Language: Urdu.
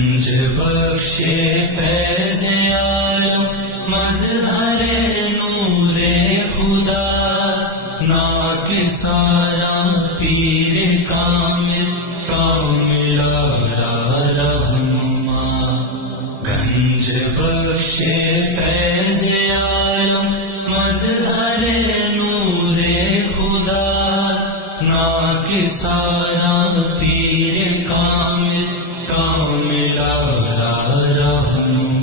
گنج بخش فیض عالم مظہر نور خدا، ناک سارا پیر کامل کامل آرا رہنما، گنج بخش فیض عالم مظہر نور خدا، ناک سارا پیر کامل کامل آرا رہنما۔